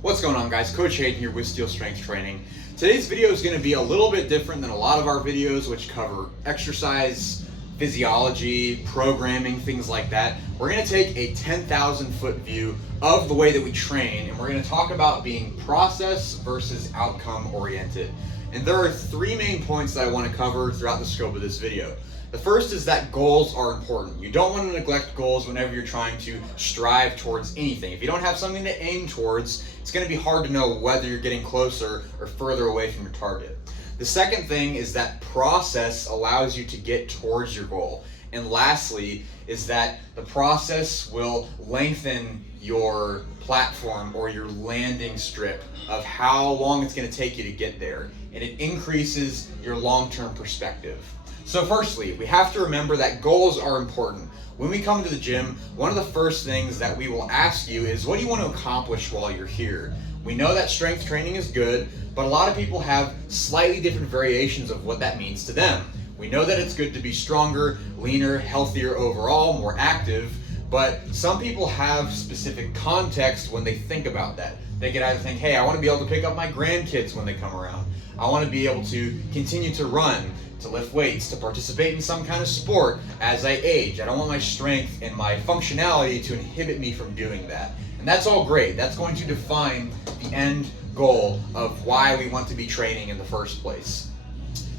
What's going on, guys? Coach Hayden here with Steel Strength Training. Today's video is going to be a little bit different than a lot of our videos, which cover exercise, physiology, programming, things like that. We're going to take a 10,000 foot view of the way that we train, and we're going to talk about being process versus outcome oriented. And there are three main points that I want to cover throughout the scope of this video. The first is that goals are important. You don't want to neglect goals whenever you're trying to strive towards anything. If you don't have something to aim towards, it's going to be hard to know whether you're getting closer or further away from your target. The second thing is that process allows you to get towards your goal. And lastly is that the process will lengthen your platform or your landing strip of how long it's going to take you to get there. And it increases your long-term perspective. So firstly, we have to remember that goals are important. When we come to the gym, one of the first things that we will ask you is, what do you want to accomplish while you're here? We know that strength training is good, but a lot of people have slightly different variations of what that means to them. We know that it's good to be stronger, leaner, healthier overall, more active, but some people have specific context when they think about that. They could either think, hey, I want to be able to pick up my grandkids when they come around. I want to be able to continue to run, to lift weights, to participate in some kind of sport as I age. I don't want my strength and my functionality to inhibit me from doing that. And that's all great. That's going to define the end goal of why we want to be training in the first place.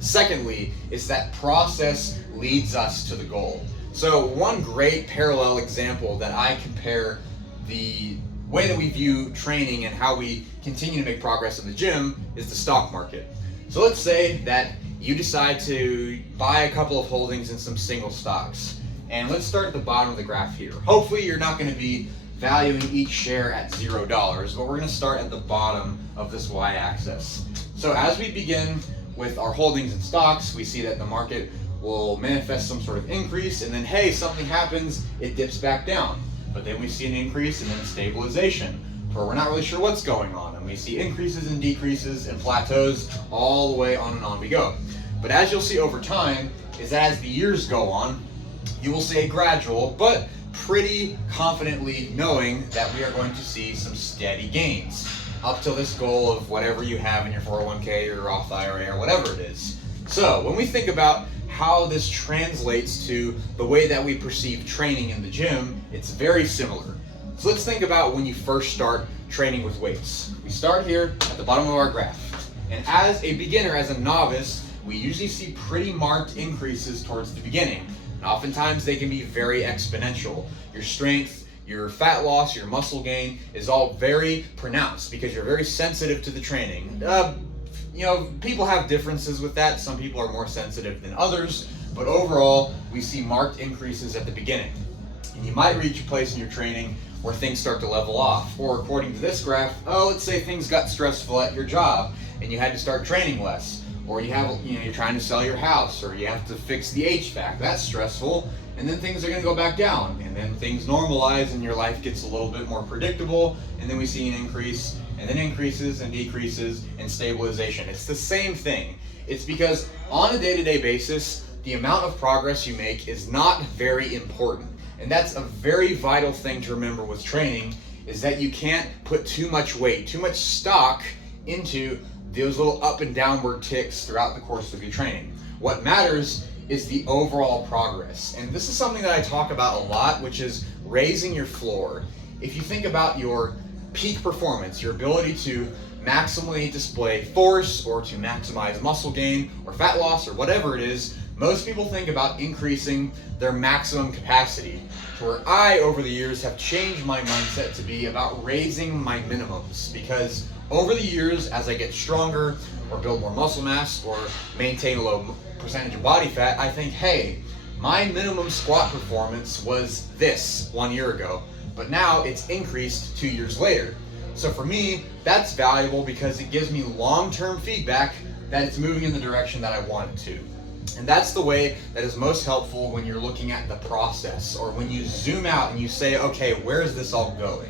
Secondly, is that process leads us to the goal. So one great parallel example that I compare the way that we view training and how we continue to make progress in the gym is the stock market. So let's say that you decide to buy a couple of holdings in some single stocks. And let's start at the bottom of the graph here. Hopefully you're not going to be valuing each share at $0, but we're going to start at the bottom of this y-axis. So as we begin with our holdings in stocks, we see that the market will manifest some sort of increase, and then hey, something happens, it dips back down. But then we see an increase and then stabilization, where we're not really sure what's going on, and we see increases and decreases and plateaus all the way on and on we go. But as you'll see over time, is that as the years go on, you will see a gradual, but pretty confidently knowing that we are going to see some steady gains up to this goal of whatever you have in your 401k or Roth IRA or whatever it is. So when we think about how this translates to the way that we perceive training in the gym, it's very similar. So let's think about when you first start training with weights. We start here at the bottom of our graph. And as a beginner, as a novice, we usually see pretty marked increases towards the beginning. And oftentimes they can be very exponential. Your strength, your fat loss, your muscle gain is all very pronounced because you're very sensitive to the training. People have differences with that. Some people are more sensitive than others, but overall, we see marked increases at the beginning. And you might reach a place in your training where things start to level off. Or according to this graph, let's say things got stressful at your job and you had to start training less. Or you're trying to sell your house, or you have to fix the HVAC. That's stressful. And then things are going to go back down. And then things normalize and your life gets a little bit more predictable. And then we see an increase, and then increases and decreases and stabilization. It's the same thing. It's because on a day-to-day basis, the amount of progress you make is not very important. And that's a very vital thing to remember with training, is that you can't put too much weight, too much stock into those little up and downward ticks throughout the course of your training. What matters is the overall progress. And this is something that I talk about a lot, which is raising your floor. If you think about your peak performance, your ability to maximally display force or to maximize muscle gain or fat loss or whatever it is, most people think about increasing their maximum capacity. Where I, over the years, have changed my mindset to be about raising my minimums, because over the years, as I get stronger or build more muscle mass or maintain a low percentage of body fat, I think, hey, my minimum squat performance was this 1 year ago, but now it's increased 2 years later. So for me, that's valuable because it gives me long-term feedback that it's moving in the direction that I want it to. And that's the way that is most helpful when you're looking at the process, or when you zoom out and you say, okay, where is this all going?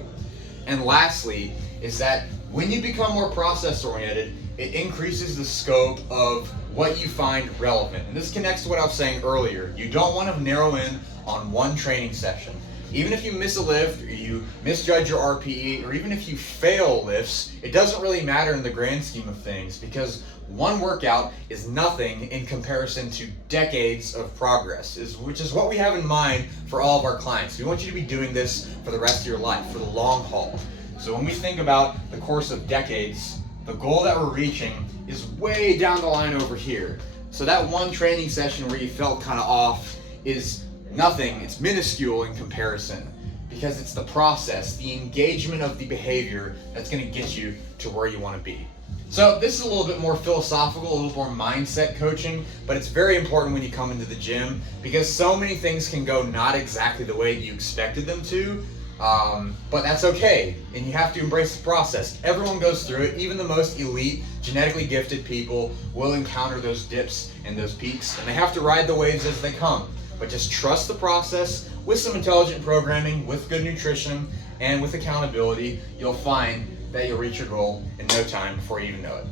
And lastly, is that when you become more process oriented, it increases the scope of what you find relevant. And this connects to what I was saying earlier. You don't want to narrow in on one training session. Even if you miss a lift, or you misjudge your RPE, or even if you fail lifts, it doesn't really matter in the grand scheme of things, because one workout is nothing in comparison to decades of progress, which is what we have in mind for all of our clients. We want you to be doing this for the rest of your life, for the long haul. So when we think about the course of decades, the goal that we're reaching is way down the line over here. So that one training session where you felt kind of off is nothing, it's minuscule in comparison, because it's the process, the engagement of the behavior that's going to get you to where you want to be. So this is a little bit more philosophical, a little more mindset coaching, but it's very important when you come into the gym, because so many things can go not exactly the way you expected them to, but that's okay, and you have to embrace the process. Everyone goes through it. Even the most elite, genetically gifted people will encounter those dips and those peaks, and they have to ride the waves as they come. But just trust the process. With some intelligent programming, with good nutrition, and with accountability, you'll find that you'll reach your goal in no time before you even know it.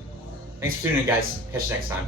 Thanks for tuning in, guys. Catch you next time.